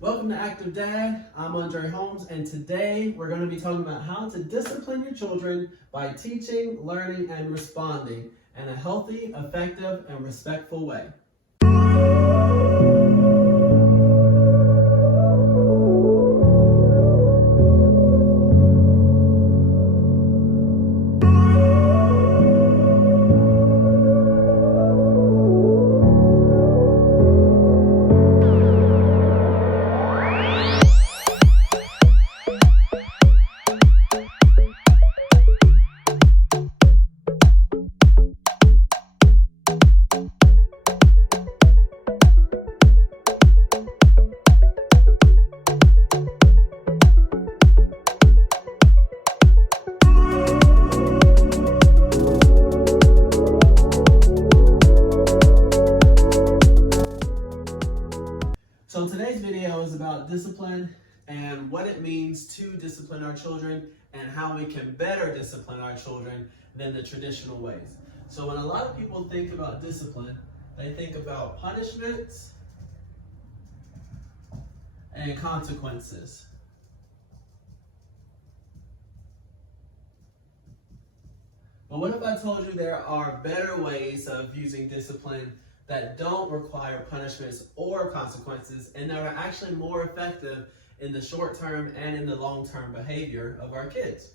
Welcome to Active Dad. I'm Andre Holmes, and today we're going to be talking about how to discipline your children by teaching, learning, and responding in a healthy, effective, and respectful way. So today's video is about discipline and what it means to discipline our children and how we can better discipline our children than the traditional ways. So when a lot of people think about discipline, they think about punishments and consequences. But what if I told you there are better ways of using discipline that don't require punishments or consequences, and that are actually more effective in the short term and in the long term behavior of our kids?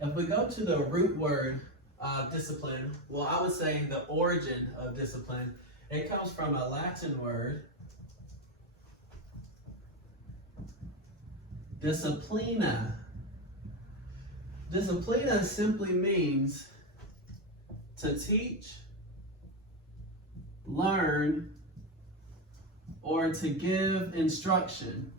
If we go to the root word of discipline, well, I would say the origin of discipline, it comes from a Latin word, disciplina. Disciplina simply means to teach, learn, or to give instruction.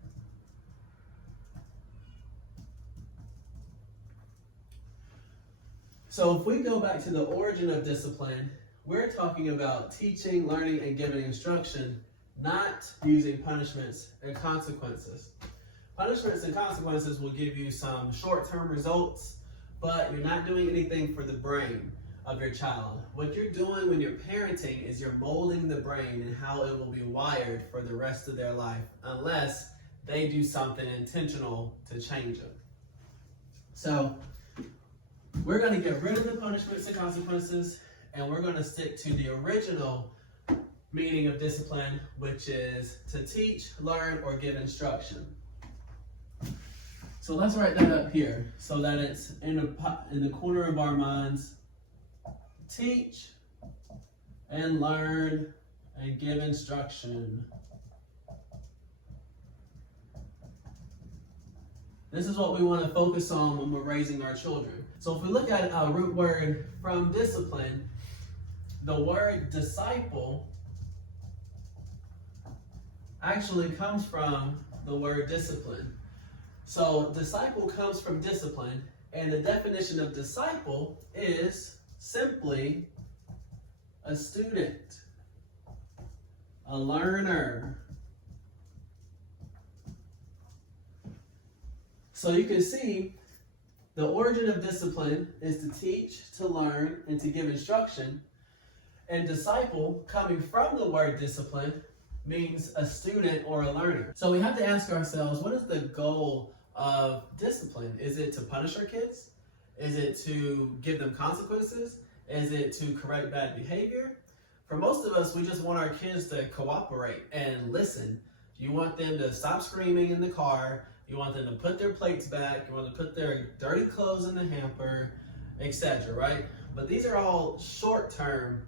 So if we go back to the origin of discipline, we're talking about teaching, learning, and giving instruction, not using punishments and consequences. Punishments and consequences will give you some short-term results, but you're not doing anything for the brain of your child. What you're doing when you're parenting is you're molding the brain and how it will be wired for the rest of their life, unless they do something intentional to change it. So we're going to get rid of the punishments and consequences, and we're going to stick to the original meaning of discipline, which is to teach, learn, or give instruction. So let's write that up here so that it's in the corner of our minds. Teach and learn and give instruction. This is what we want to focus on when we're raising our children. So if we look at a root word from discipline, the word disciple actually comes from the word discipline. So disciple comes from discipline, and the definition of disciple is simply a student, a learner. So you can see the origin of discipline is to teach, to learn, and to give instruction. And disciple, coming from the word discipline, means a student or a learner. So we have to ask ourselves, what is the goal of discipline? Is it to punish our kids? Is it to give them consequences? Is it to correct bad behavior? For most of us, we just want our kids to cooperate and listen. You want them to stop screaming in the car. You want them to put their plates back. You want them to put their dirty clothes in the hamper, etc., right? But these are all short-term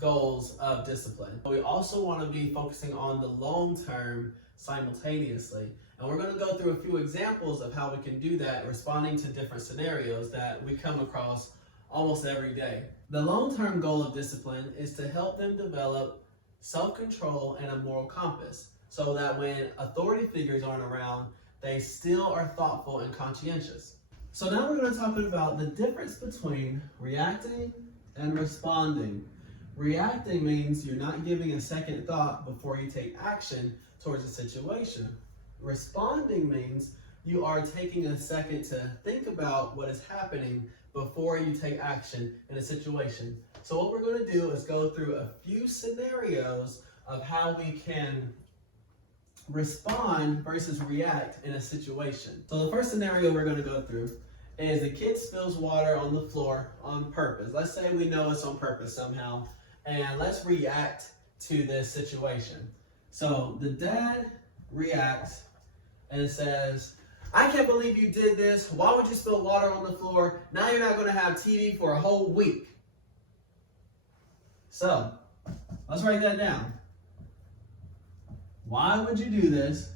goals of discipline. We also want to be focusing on the long-term simultaneously. And we're going to go through a few examples of how we can do that, responding to different scenarios that we come across almost every day. The long-term goal of discipline is to help them develop self-control and a moral compass, so that when authority figures aren't around, they still are thoughtful and conscientious. So now we're going to talk about the difference between reacting and responding. Reacting means you're not giving a second thought before you take action towards a situation. Responding means you are taking a second to think about what is happening before you take action in a situation. So what we're going to do is go through a few scenarios of how we can respond versus react in a situation. So the first scenario we're going to go through is the kid spills water on the floor on purpose. Let's say we know it's on purpose somehow, and let's react to this situation. So the dad reacts and says, I can't believe you did this. Why would you spill water on the floor? Now you're not going to have TV for a whole week. So, let's write that down. Why would you do this?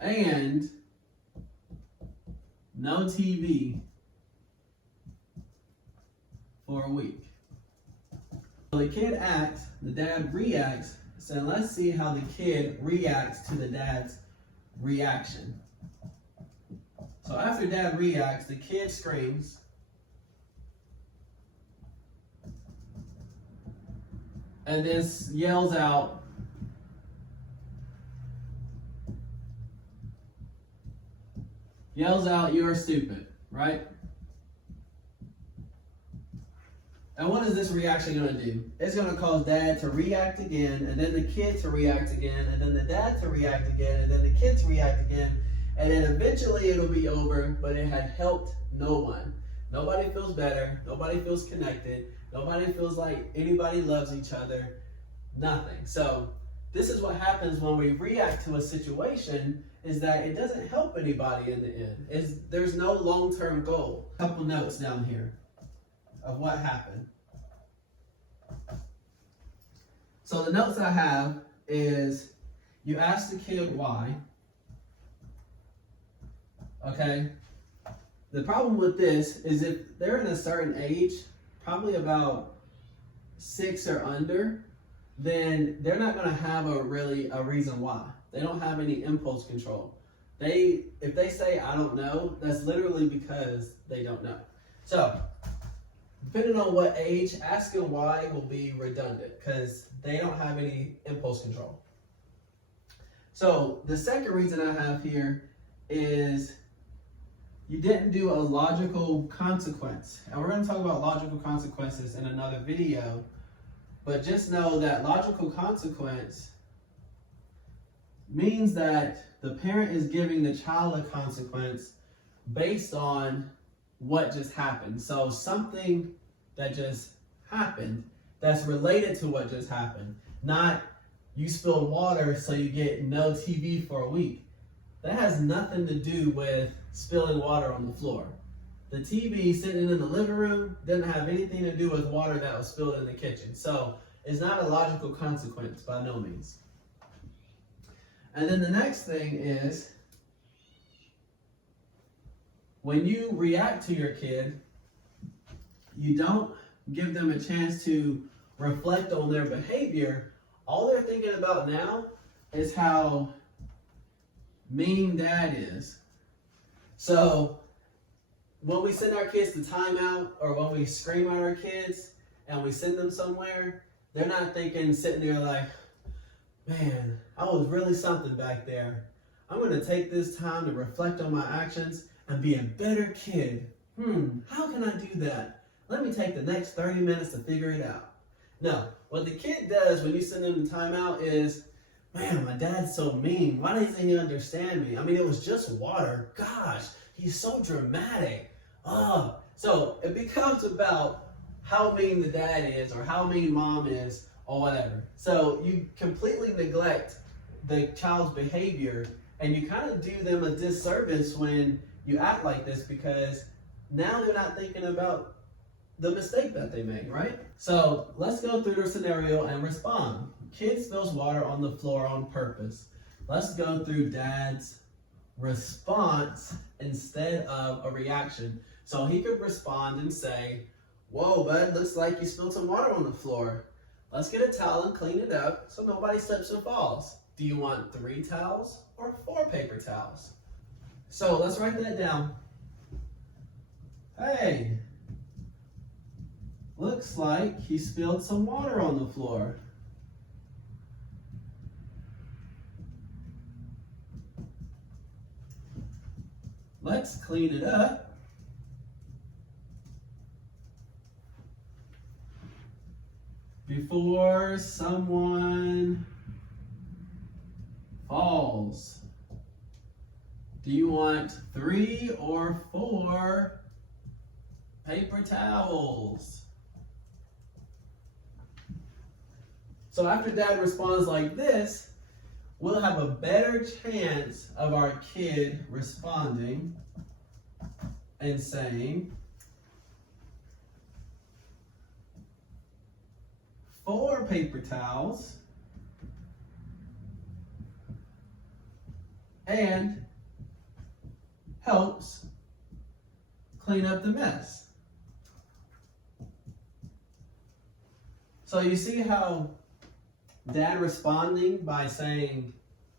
And no TV for a week. So the kid acts, the dad reacts. So let's see how the kid reacts to the dad's reaction. So after dad reacts, the kid screams. And then yells out, you're stupid, right? And what is this reaction going to do? It's going to cause dad to react again, and then the kid to react again, and then the dad to react again, and then the kid to react again, and then eventually it'll be over, but it had helped no one. Nobody feels better. Nobody feels connected. Nobody feels like anybody loves each other. Nothing. So this is what happens when we react to a situation, is that it doesn't help anybody in the end. There's no long-term goal. A couple notes down here of what happened. So the notes I have is, you ask the kid why. Okay. The problem with this is if they're in a certain age, probably about 6 or under, then they're not going to have a reason why. They don't have any impulse control. If they say, I don't know, that's literally because they don't know. So, depending on what age, asking why will be redundant because they don't have any impulse control. So, the second reason I have here is you didn't do a logical consequence. And we're going to talk about logical consequences in another video. But just know that logical consequence means that the parent is giving the child a consequence based on what just happened. So something that just happened that's related to what just happened. Not you spilled water so you get no TV for a week. That has nothing to do with spilling water on the floor. The TV sitting in the living room didn't have anything to do with water that was spilled in the kitchen. So it's not a logical consequence by no means. And then the next thing is, when you react to your kid, you don't give them a chance to reflect on their behavior. All they're thinking about now is how mean dad is. So when we send our kids to timeout, or when we scream at our kids and we send them somewhere, they're not thinking, sitting there like, man, I was really something back there. I'm going to take this time to reflect on my actions and be a better kid. How can I do that? Let me take the next 30 minutes to figure it out. No, what the kid does when you send them to timeout is, man, my dad's so mean. Why doesn't he understand me? I mean, it was just water. Gosh, he's so dramatic. So it becomes about how mean the dad is, or how mean mom is, or whatever. So you completely neglect the child's behavior, and you kind of do them a disservice when you act like this, because now they're not thinking about the mistake that they made, right? So let's go through the scenario and respond. Kid spills water on the floor on purpose. Let's go through dad's response instead of a reaction. So he could respond and say, whoa, bud, looks like you spilled some water on the floor. Let's get a towel and clean it up so nobody slips and falls. Do you want 3 towels or 4 paper towels? So let's write that down. Hey, looks like he spilled some water on the floor. Let's clean it up. before someone falls? Do you want 3 or 4 paper towels? So after Dad responds like this, we'll have a better chance of our kid responding and saying, 4 paper towels and helps clean up the mess. So you see how Dad responding by saying,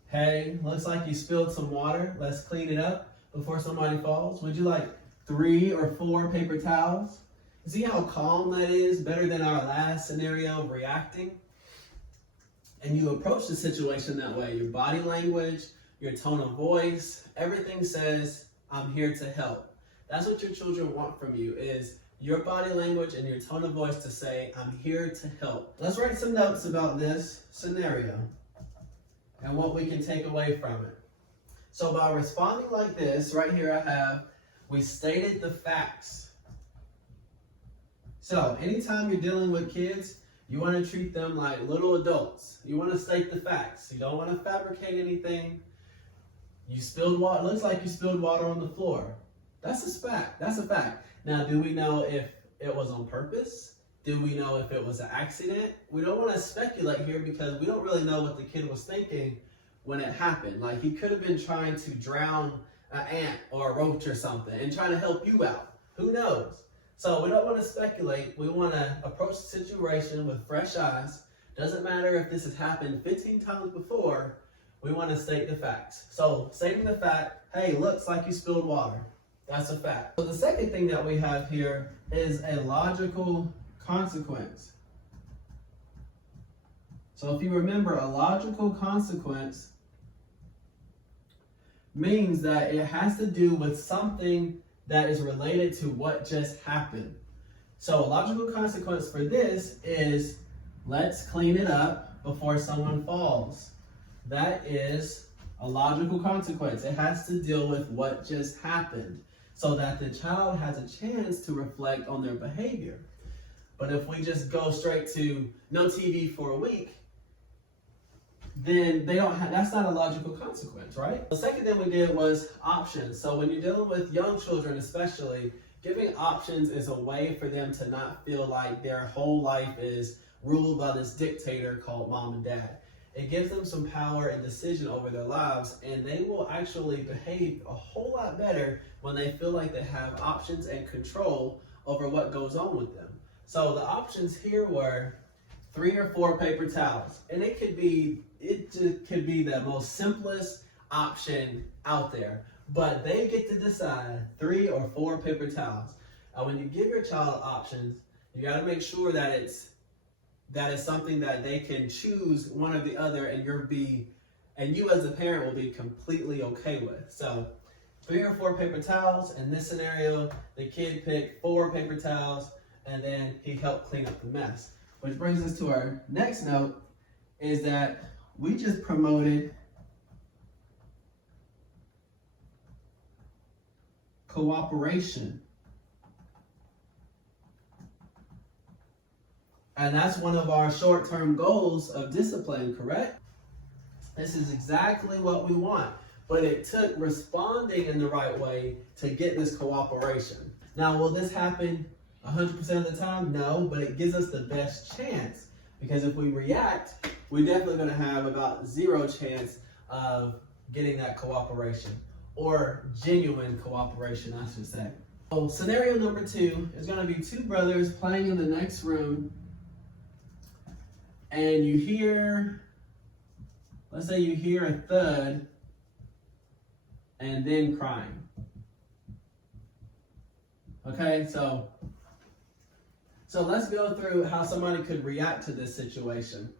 hey, looks like you spilled some water. Let's clean it up before somebody falls. Would you like 3 or 4 paper towels? See how calm that is? Better than our last scenario of reacting. And you approach the situation that way. Your body language, your tone of voice, everything says, I'm here to help. That's what your children want from you, is your body language and your tone of voice to say, I'm here to help. Let's write some notes about this scenario and what we can take away from it. So by responding like this, right here I have, we stated the facts. So anytime you're dealing with kids, you want to treat them like little adults. You want to state the facts. You don't want to fabricate anything. You spilled water. Looks like you spilled water on the floor. That's a fact. That's a fact. Now, do we know if it was on purpose? Do we know if it was an accident? We don't want to speculate here because we don't really know what the kid was thinking when it happened. Like, he could have been trying to drown an ant or a roach or something and trying to help you out. Who knows? So we don't want to speculate. We want to approach the situation with fresh eyes. Doesn't matter if this has happened 15 times before. We want to state the facts. So stating the fact, hey, looks like you spilled water. That's a fact. So the second thing that we have here is a logical consequence. So if you remember, a logical consequence means that it has to do with something that is related to what just happened. So a logical consequence for this is, let's clean it up before someone falls. That is a logical consequence. It has to deal with what just happened so that the child has a chance to reflect on their behavior. But if we just go straight to no TV for a week, then they don't have, that's not a logical consequence, right? The second thing we did was options. So when you're dealing with young children especially, giving options is a way for them to not feel like their whole life is ruled by this dictator called mom and dad. It gives them some power and decision over their lives, and they will actually behave a whole lot better when they feel like they have options and control over what goes on with them. So the options here were 3 or 4 paper towels, and it just could be the most simplest option out there, but they get to decide 3 or 4 paper towels. And when you give your child options, you got to make sure that it's something that they can choose one or the other, and you as a parent will be completely okay with. So 3 or 4 paper towels. In this scenario, the kid picked 4 paper towels, and then he helped clean up the mess. Which brings us to our next note, is that we just promoted cooperation. And that's one of our short-term goals of discipline, correct? This is exactly what we want. But it took responding in the right way to get this cooperation. Now, will this happen 100% of the time? No, but it gives us the best chance. Because if we react, we're definitely going to have about 0 chance of getting that cooperation. Or genuine cooperation, I should say. So scenario number 2 is going to be 2 brothers playing in the next room. And you hear, let's say you hear a thud and then crying. Okay, so let's go through how somebody could react to this situation.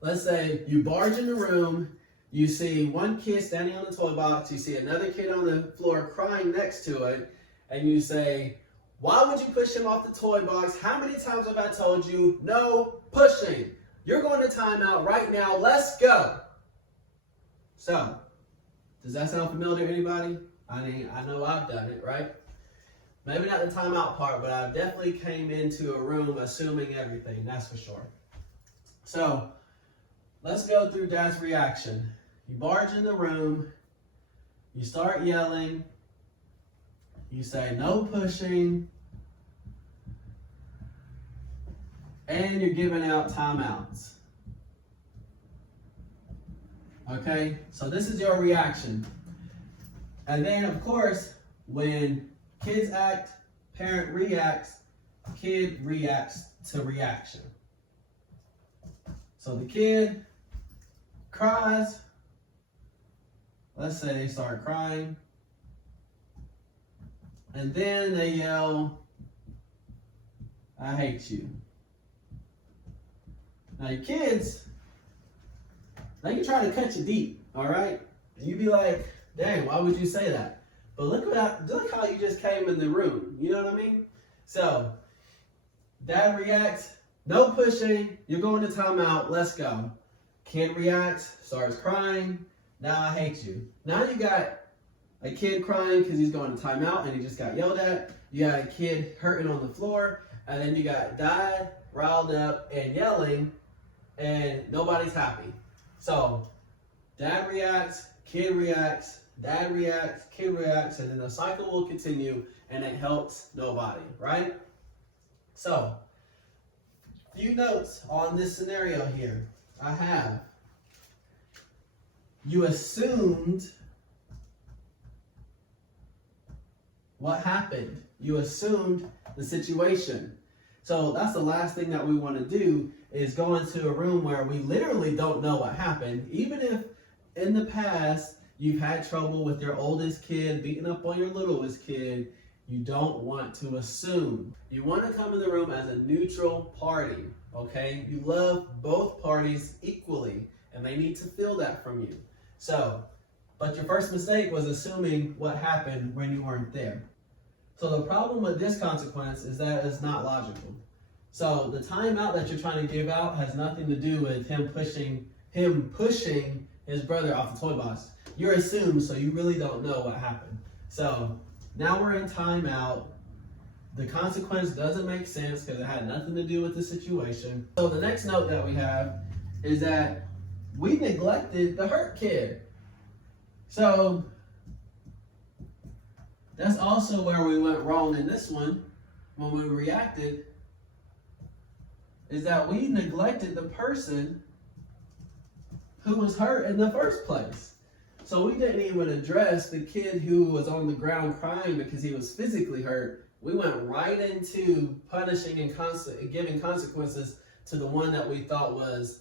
Let's say you barge in the room, you see one kid standing on the toy box, you see another kid on the floor crying next to it, and you say, Why would you push him off the toy box? How many times have I told you, no pushing? You're going to timeout right now. Let's go. So, does that sound familiar to anybody? I mean, I know I've done it, right? Maybe not the timeout part, but I definitely came into a room assuming everything, that's for sure. So, let's go through Dad's reaction. You barge in the room, you start yelling, you say no pushing, and you're giving out timeouts. Okay, so this is your reaction. And then, of course, when kids act, parent reacts, kid reacts to reaction. So the kid cries. Let's say they start crying. And then they yell, I hate you. Now your kids, they can try to cut you deep, all right? And you be like, dang, why would you say that? But look how you just came in the room. You know what I mean? So, Dad reacts, no pushing, you're going to timeout, let's go. Kid reacts, starts crying, now I hate you. Now you got a kid crying because he's going to timeout and he just got yelled at. You got a kid hurting on the floor, and then you got Dad riled up and yelling, and nobody's happy. So, Dad reacts, kid reacts, Dad reacts, kid reacts, and then the cycle will continue, and it helps nobody, right? So, few notes on this scenario here. I have, you assumed what happened. You assumed the situation. So that's the last thing that we want to do, is go into a room where we literally don't know what happened. Even if in the past you've had trouble with your oldest kid beating up on your littlest kid, you don't want to assume. You want to come in the room as a neutral party, okay? You love both parties equally, and they need to feel that from you. So, but your first mistake was assuming what happened when you weren't there. So the problem with this consequence is that it's not logical. So the timeout that you're trying to give out has nothing to do with him pushing his brother off the toy box. You're assumed, so you really don't know what happened. So now we're in timeout. The consequence doesn't make sense because it had nothing to do with the situation. So the next note that we have is that we neglected the hurt kid. So that's also where we went wrong in this one when we reacted, is that we neglected the person who was hurt in the first place. So we didn't even address the kid who was on the ground crying because he was physically hurt. We went right into punishing and giving consequences to the one that we thought was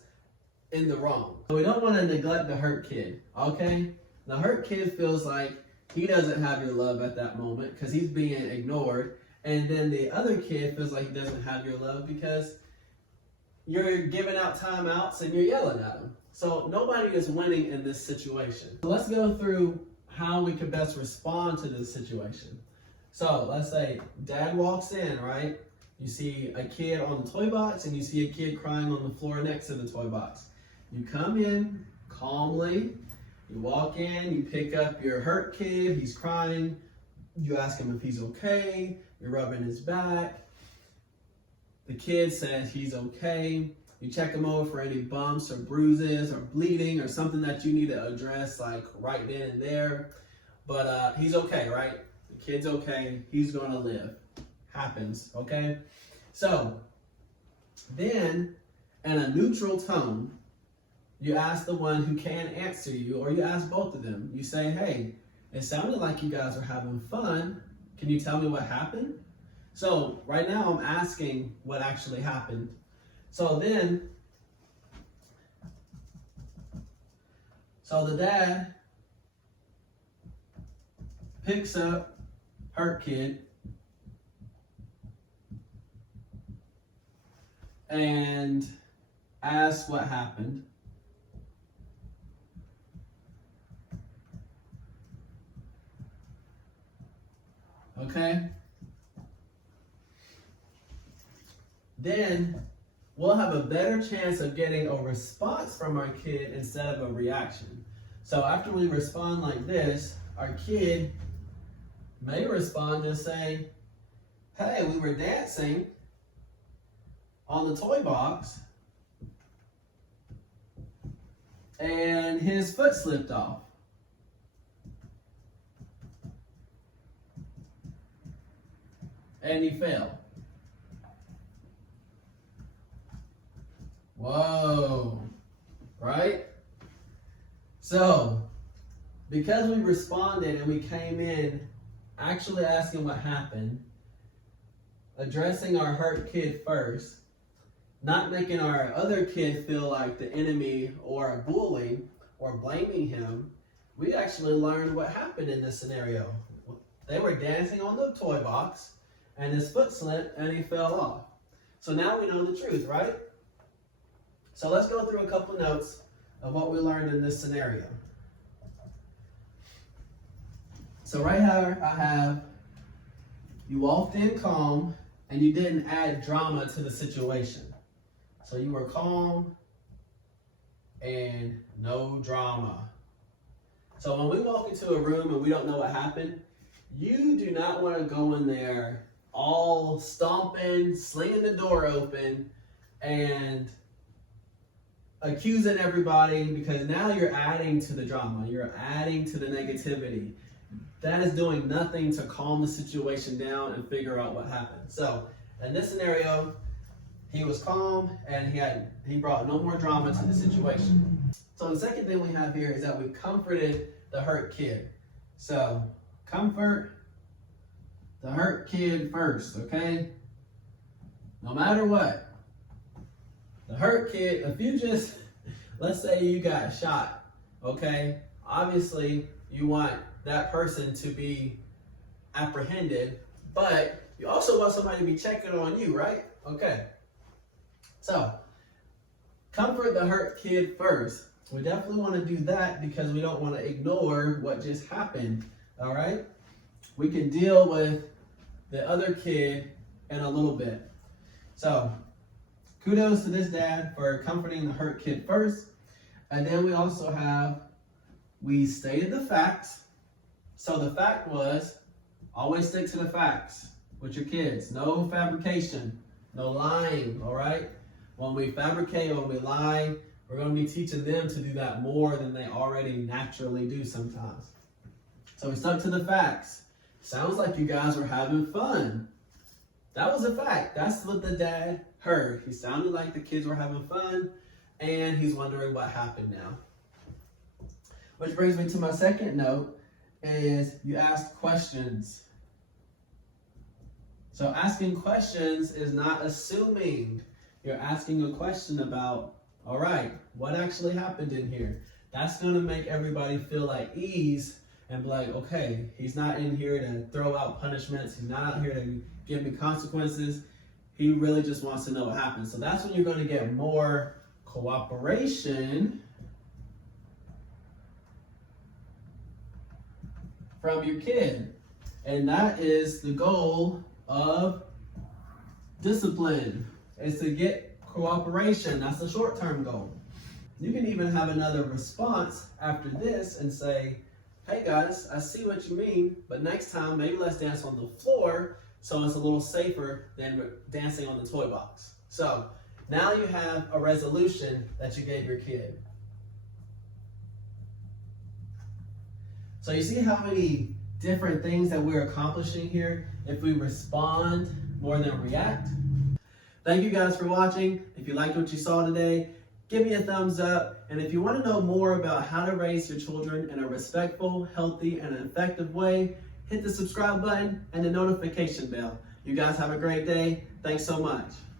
in the wrong. So we don't want to neglect the hurt kid, okay? The hurt kid feels like he doesn't have your love at that moment because he's being ignored. And then the other kid feels like he doesn't have your love because you're giving out timeouts and you're yelling at him. So nobody is winning in this situation. So let's go through how we can best respond to this situation. So let's say Dad walks in, right? You see a kid on the toy box and you see a kid crying on the floor next to the toy box. You come in calmly, you walk in, you pick up your hurt kid, he's crying, you ask him if he's okay, you're rubbing his back. The kid says he's okay. You check him over for any bumps or bruises or bleeding or something that you need to address like right then and there. But he's okay, right? The kid's okay. He's going to live. Happens, okay? So then in a neutral tone, you ask the one who can answer you, or you ask both of them. You say, hey, it sounded like you guys were having fun. Can you tell me what happened? So right now I'm asking what actually happened. So then, the dad picks up hurt kid and asks what happened. Okay? then we'll have a better chance of getting a response from our kid instead of a reaction. So after we respond like this, our kid may respond and say, hey, we were dancing on the toy box and his foot slipped off. And he fell. Whoa, right? So, because we responded and we came in actually asking what happened, addressing our hurt kid first, not making our other kid feel like the enemy or a bully or blaming him, we actually learned what happened in this scenario. They were dancing on the toy box and his foot slipped and he fell off. So now we know the truth, right? So let's go through a couple notes of what we learned in this scenario. So right here I have, you walked in calm and you didn't add drama to the situation. So you were calm and no drama. So when we walk into a room and we don't know what happened, you do not want to go in there all stomping, slinging the door open, and accusing everybody, because now you're adding to the drama. You're adding to the negativity. That is doing nothing to calm the situation down and figure out what happened. So in this scenario, he was calm and he brought no more drama to the situation. So the second thing we have here is that we comforted the hurt kid. So comfort the hurt kid first, okay? No matter what. The hurt kid, if you just, let's say you got shot, okay? Obviously, you want that person to be apprehended, but you also want somebody to be checking on you, right? Okay. So, comfort the hurt kid first. We definitely want to do that because we don't want to ignore what just happened, all right? We can deal with the other kid in a little bit. So, kudos to this dad for comforting the hurt kid first. And then we also have, we stated the facts. So the fact was, always stick to the facts with your kids. No fabrication, no lying, all right? When we fabricate, when we lie, we're going to be teaching them to do that more than they already naturally do sometimes. So we stuck to the facts. Sounds like you guys were having fun. That was a fact. That's what the dad heard. He sounded like the kids were having fun, and he's wondering what happened now. Which brings me to my second note, is you asked questions. So asking questions is not assuming. You're asking a question about, all right, what actually happened in here? That's going to make everybody feel at ease and be like, okay, he's not in here to throw out punishments. He's not out here to give me consequences. He really just wants to know what happened. So that's when you're going to get more cooperation from your kid. And that is the goal of discipline, is to get cooperation. That's the short-term goal. You can even have another response after this and say, hey guys, I see what you mean, but next time maybe let's dance on the floor so it's a little safer than dancing on the toy box. So now you have a resolution that you gave your kid. So you see how many different things that we're accomplishing here if we respond more than react? Thank you guys for watching. If you liked what you saw today, give me a thumbs up. And if you want to know more about how to raise your children in a respectful, healthy, and effective way, hit the subscribe button and the notification bell. You guys have a great day. Thanks so much.